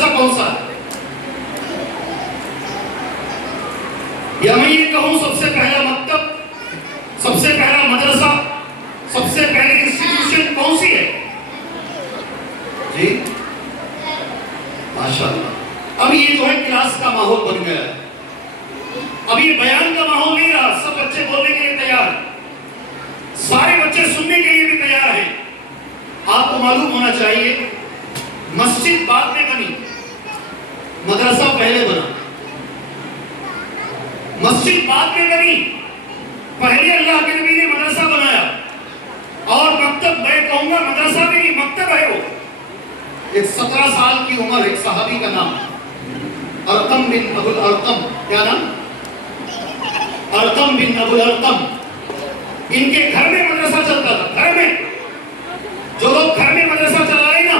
مدرسہ کون سا ہے؟ یا میں یہ کہوں سب سے پہلا مکتب، سب سے پہلا مدرسہ، سب سے پہلی انسٹیٹیوشن کون سی ہے؟ جی ماشاءاللہ۔ اب یہ جو ہے کلاس کا ماحول بن گیا ہے، اب یہ بیان کا ماحول نہیں رہا، سب بچے بولنے کے لیے تیار، سارے بچے سننے کے لیے بھی تیار ہیں۔ آپ کو معلوم ہونا چاہیے مسجد بعد میں بنی، مدرسہ پہلے بنا۔ مسجد بعد میں بنی، پہلے اللہ کے نبی نے مدرسہ بنایا، اور مکتب میں کہوں گا مدرسہ بھی نہیں مکتب ہے وہ۔ ایک 17 سال کی عمر ایک صحابی کا نام ارقم بن ابو الارقم، کیا نام؟ ارقم بن ابو الارقم۔ ان کے گھر میں مدرسہ چلتا تھا، گھر میں جو لوگ گھر میں مدرسہ چلا رہے نا،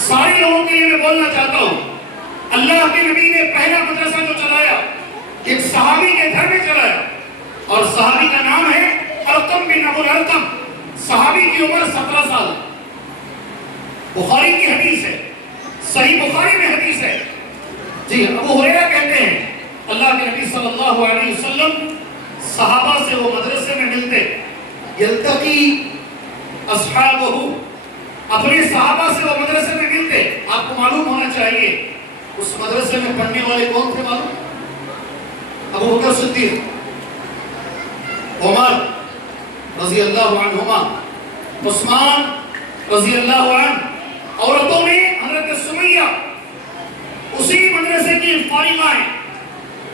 سارے لوگوں کے لیے میں بولنا چاہتا ہوں، اللہ کے نبی نے پہلا مدرسہ جو چلایا ایک صحابی کے گھر میں چلایا، اور صحابی کا نام ہے ارقم بن ابو الارقم۔ صحابی کی عمر 17 سال، بخاری کی حدیث ہے، صحیح بخاری میں حدیث ہے۔ جی ابو ہریرہ کہتے ہیں اللہ کے نبی صلی اللہ علیہ وسلم صحابہ سے وہ مدرسے میں ملتے، یلتقی اصحابہ، اپنے صحابہ سے وہ مدرسے میں ملتے۔ آپ کو معلوم ہونا چاہیے اس مدرسے میں پڑھنے والے کون تھے معلوم؟ ابو بکر صدیق، عمر رضی اللہ عنہما، عثمان رضی اللہ عنہ۔ عورتوں میں حضرت سمیہ، اسی مدرسے کی فارغہ ہیں،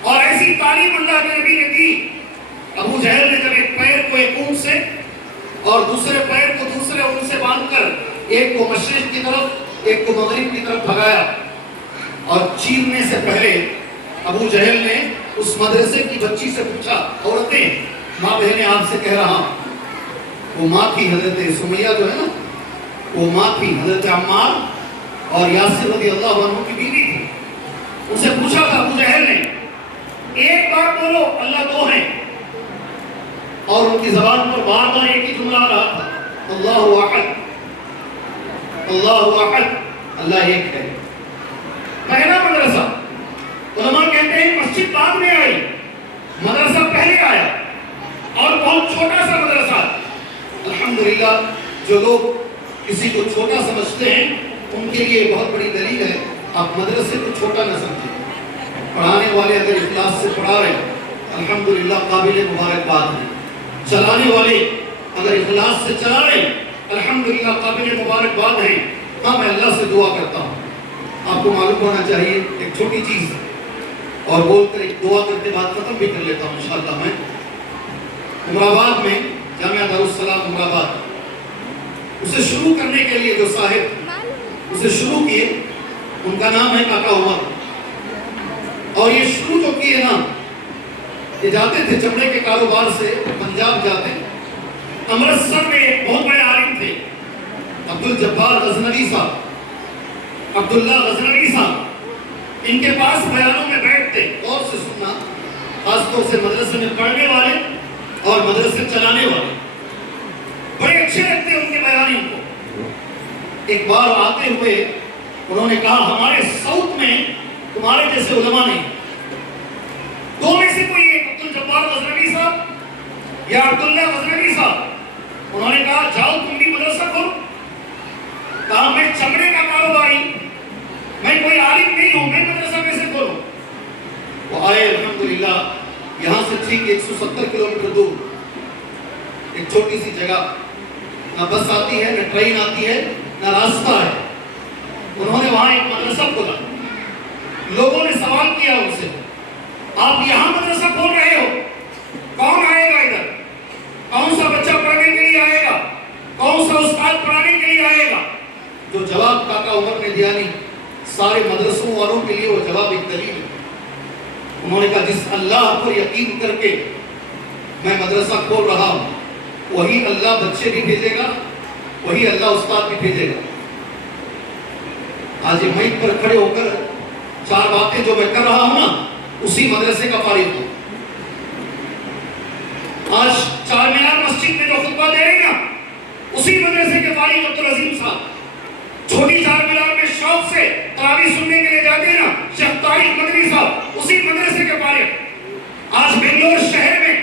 اور ایسی تعلیم اللہ کے نبی نے دی۔ ابو جہل نے جب ایک پیر کو ایک اونٹ سے اور دوسرے پیر کو دوسرے اونٹ سے باندھ کر ایک کو مشرق کی طرف ایک کو مغرب کی طرف بھگایا، اور چیرنے سے پہلے ابو جہل نے اس مدرسے کی بچی سے پوچھا، عورتیں ماں بہنیں آپ سے کہہ رہا ہوں، وہ ماں تھی حضرت سمیہ جو ہے نا، وہ ماں تھی حضرت عمار اور یاسر رضی اللہ عنہ کی بیوی تھی۔ ان سے پوچھا تھا ابو جہل نے، ایک بار بولو اللہ دو ہیں، اور ان کی زبان پر بار بار ایک ہی جملہ آ رہا تھا، اللہ احد، اللہ احد، اللہ ایک ہے۔ پہلا مدرسہ، علماء کہتے ہیں مسجد بعد میں آئی، مدرسہ پہلے آیا، اور بہت چھوٹا سا مدرسہ۔ الحمدللہ جو لوگ کسی کو چھوٹا سمجھتے ہیں ان کے لیے بہت بڑی دلیل ہے، آپ مدرسے کو چھوٹا نہ سمجھیں۔ پڑھانے والے اگر اخلاص سے پڑھا رہے ہیں الحمدللہ قابل مبارکباد ہیں، چلانے والے اگر اخلاص سے چلا رہے ہیں الحمدللہ قابل مبارکباد ہیں۔ ہاں میں اللہ سے دعا کرتا ہوں، آپ کو معلوم ہونا چاہیے ایک چھوٹی چیز، اور بول کر ایک دعا کرتے بات ختم بھی کر لیتا ہوں انشاءاللہ۔ میں عمرآباد میں جامعہ دارالسلام عمرآباد، اسے شروع کرنے کے لیے جو صاحب اسے شروع کیے ان کا نام ہے کاکا عمر، اور یہ شروع جو کیے نا، یہ جاتے تھے چمڑے کے کاروبار سے پنجاب جاتے، امرتسر میں ایک بہت بڑے عالم تھے عبدالجبار غزنوی صاحب، عبداللہ غزنوی صاحب، ان کے پاس بیانوں میں بیٹھتے، غور سے سننا، خاص طور سے مدرسے میں پڑھنے والے اور مدرسے چلانے والے، بڑے اچھے لگتے ان کے بیان ان کو۔ ایک بار آتے ہوئے انہوں نے کہا ہمارے ساؤتھ میں تمہارے جیسے علماء نہیں، دو میں سے کوئی ایک، عبدالجبار غزنوی صاحب یا عبداللہ غزنوی صاحب۔ انہوں نے کہا جاؤ تم بھی مدرسہ کھولو۔ کہا میں چمڑے کا کاروباری، میں کوئی عالم نہیں ہوں، میں مدرسہ کیسے کھولوں؟ وہ آئے الحمدللہ، یہاں سے ٹھیک 170 کلومیٹر دور ایک چھوٹی سی جگہ، نہ بس آتی ہے، نہ ٹرین آتی ہے، نہ راستہ ہے۔ انہوں نے وہاں ایک مدرسہ کھولا۔ لوگوں نے سوال کیا ان سے، آپ یہاں مدرسہ کھول رہے ہو، کون آئے گا ادھر؟ کون سا بچہ پڑھنے کے لیے آئے گا؟ کون سا استاد پڑھانے کے لیے آئے گا؟ جو جواب کاکا عمر نے دیا نہیں، سارے مدرسوں والوں کے لیے وہ جواب ایک دلیل ہے۔ انہوں نے کہا جس اللہ پر یقین کر کے میں مدرسہ کھول رہا ہوں، وہی اللہ بچے بھی بھیجے گا، وہی اللہ استاد بھی بھیجے گا۔ آج مائک پر کھڑے ہو کر چار باتیں جو میں کر رہا ہوں نا، اسی مدرسے کا فارغ ہوں۔ آج چار مینار مسجد میں جو خطبہ دے رہے ہیں نا، اسی مدرسے کے فارغ عبدالعظیم صاحب۔ چھوٹی چار مینار میں شوق سے تراویح سننے شیخ طارق مدنی صاحب اسی مدرسے کے فارغ۔ آج بنگلور شہر میں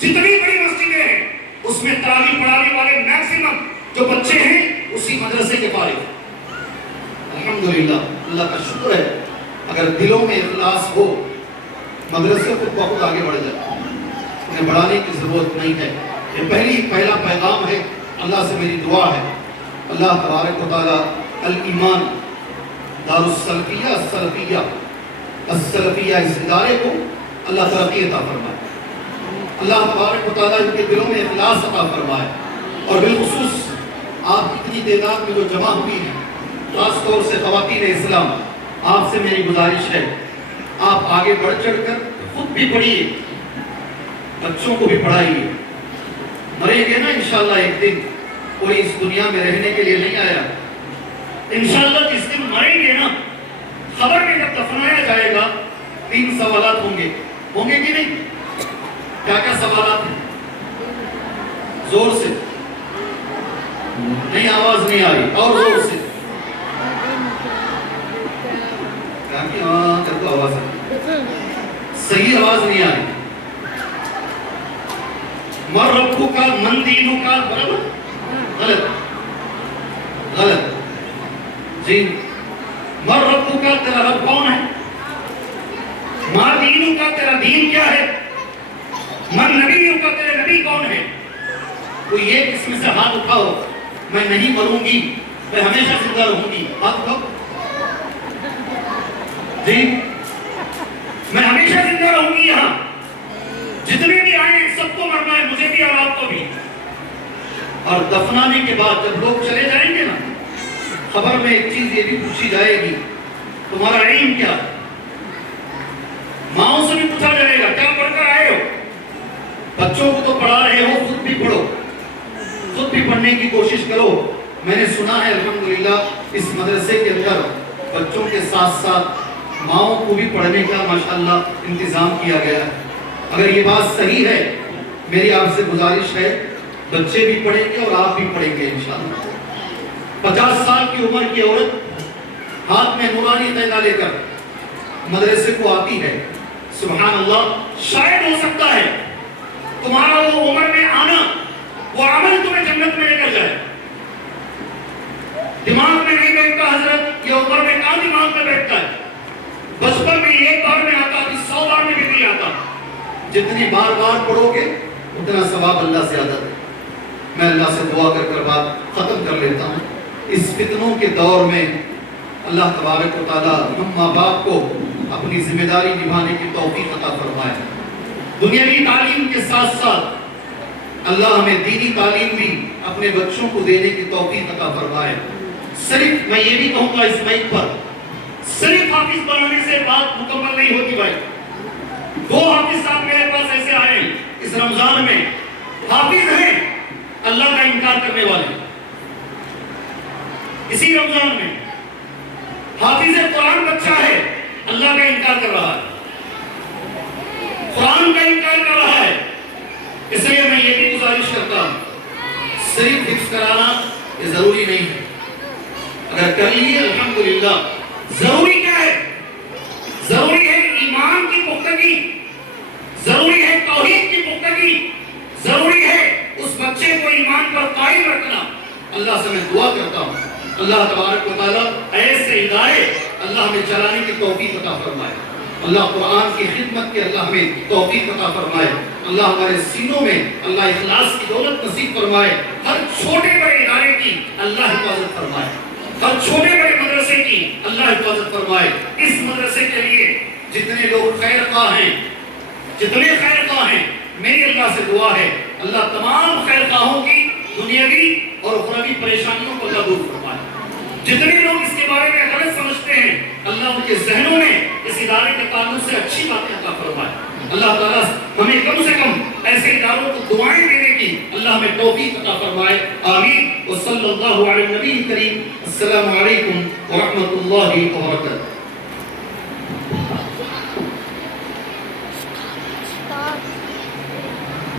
جتنی بڑی مسجدیں ہیں اس میں تراویح پڑھانے والے میکسیمم جو بچے ہیں اسی مدرسے کے فارغ۔ الحمدللہ، اللہ کا شکر ہے، اگر دلوں میں اخلاص ہو مدرسے کو بہت آگے بڑھ جائے، انہیں بڑھانے کی ضرورت نہیں ہے۔ یہ پہلا پیغام ہے، اللہ سے میری دعا ہے اللہ تبارک و تعالی الایمان دار السلفیہ السلفیہ اس ادارے کو اللہ ترقی عطا فرمائے، اللہ تبارک و تعالی ان کے دلوں میں اخلاص عطا فرمائے، اور بالخصوص آپ اتنی تعداد میں جو جمع ہوئی ہیں، خاص طور سے خواتین اسلام، آپ سے میری گزارش ہے آپ آگے بڑھ چڑھ کر خود بھی پڑھیے، بچوں کو بھی پڑھائیے۔ مریں گے نا انشاءاللہ ایک دن، کوئی اس دنیا میں رہنے کے لیے نہیں آیا، انشاءاللہ جس دن مریں گے نا، خبر میں جب دفنایا جائے گا 3 سوالات ہوں گے کہ نہیں؟ کیا کیا سوالات ہیں؟ زور سے نہیں، آواز نہیں آ رہی، اور زور سے آواز صحیح آواز نہیں آ رہی۔ من ربک کا، من دینک کا، برابر غلط جی۔ من ربک کا، تیرا رب کون ہے؟ ما دینک کا، تیرا دین کیا ہے؟ من نبیک کا، تیرے نبی کون ہے؟ کوئی ایک اس میں سے ہاتھ اٹھاؤ، میں نہیں مروں گی، میں ہمیشہ زندہ رہوں گی، ہاتھ اٹھاؤ جی۔ میں ہمیشہ زندہ رہوں گی، یہاں جتنے بھی آئے سب کو مرنا ہے، مجھے بھی اور آپ کو بھی۔ اور دفنانے کے بعد جب لوگ چلے جائیں گے نا، خبر میں ایک چیز یہ بھی پوچھی جائے گی، تمہارا علم کیا؟ ماؤں سے بھی پوچھا جائے گا کیا پڑھ کر آئے ہو؟ بچوں کو تو پڑھا رہے ہو، خود بھی پڑھو، خود بھی پڑھنے کی کوشش کرو۔ میں نے سنا ہے الحمدللہ اس مدرسے کے اندر بچوں کے ساتھ ساتھ ماؤں کو بھی پڑھنے کا ماشاءاللہ انتظام کیا گیا ہے۔ اگر یہ بات صحیح ہے، میری آپ سے گزارش ہے بچے بھی پڑھیں گے اور آپ بھی پڑھیں گے انشاءاللہ۔ 50 سال کی عمر کی عورت ہاتھ میں نورانی قیدا لے کر مدرسے کو آتی ہے، سبحان اللہ، شاید ہو سکتا ہے تمہارا وہ عمر میں آنا، وہ عمل تمہیں جنت میں لے کر جائے۔ دماغ میں نہیں بیٹھتا حضرت، یہ عمر میں کہاں دماغ میں بیٹھتا ہے؟ بچپن میں ایک بار میں آتا، 100 بار میں بھی نہیں آتا۔ جتنی بار بار پڑھو گے اتنا ثواب اللہ سے زیادہ ہے۔ میں اللہ سے دعا کر کر بات ختم کر لیتا ہوں۔ اس فتنوں کے دور میں اللہ تبارک و تعالیٰ ہم ماں باپ کو اپنی ذمہ داری نبھانے کی توفیق عطا فرمائے۔ دنیاوی تعلیم کے ساتھ ساتھ اللہ ہمیں دینی تعلیم بھی اپنے بچوں کو دینے کی توفیق عطا فرمائے۔ صرف میں یہ بھی کہوں گا اس مائک پر، صرف حافظ بنانے سے بات مکمل نہیں ہوتی بھائی۔ 2 حافظ صاحب میرے پاس ایسے آئے اس رمضان میں، حافظ ہیں اللہ کا انکار کرنے والے، اسی رمضان میں حافظ قرآن بچہ ہے اللہ کا انکار کر رہا ہے، قرآن کا انکار کر رہا ہے۔ اس لیے میں یہ بھی گزارش کرتا ہوں، صرف حفظ کرانا یہ ضروری نہیں ہے، اگر کر لیے الحمدللہ۔ ضروری کیا ہے؟ ضروری ہے ایمان کی پختگی، ضروری ہے توحید کی پختگی، ضروری ہے اس بچے کو ایمان پر قائم رکھنا۔ اللہ سے میں دعا کرتا ہوں اللہ تبارک و تعالیٰ ایسے ادارے اللہ ہمیں چلانے کی توفیق عطا فرمائے، اللہ قرآن کی خدمت کے اللہ ہمیں توفیق عطا فرمائے، اللہ ہمارے سینوں میں اللہ اخلاص کی دولت نصیب فرمائے، ہر چھوٹے بڑے ادارے کی اللہ حفاظت فرمائے، ہر چھوٹے بڑے مدرسے کی اللہ حفاظت فرمائے۔ اس مدرسے کے لیے جتنے لوگ خیر خواہ ہیں، جتنے خیر خواہ ہیں، میری اللہ سے دعا ہے اللہ تمام خیر خواہوں کی دنیاوی اور اخروی پریشانیوں کو اللہ دور فرمائے۔ جتنے لوگ اس کے بارے میں غلط سمجھتے ہیں اللہ ان کے ذہنوں میں اس ادارے کے تعلق سے اچھی باتیں عطا فرمائے۔ اللہ تعالیٰ ہمیں کم سے کم ایسے اداروں کو دعائیں دینے کی اللہ ہمیں توفیق عطا فرمائے، آمین۔ وصلی اللہ علی النبی کریم۔ السلام علیکم ورحمۃ اللہ وبرکاتہ۔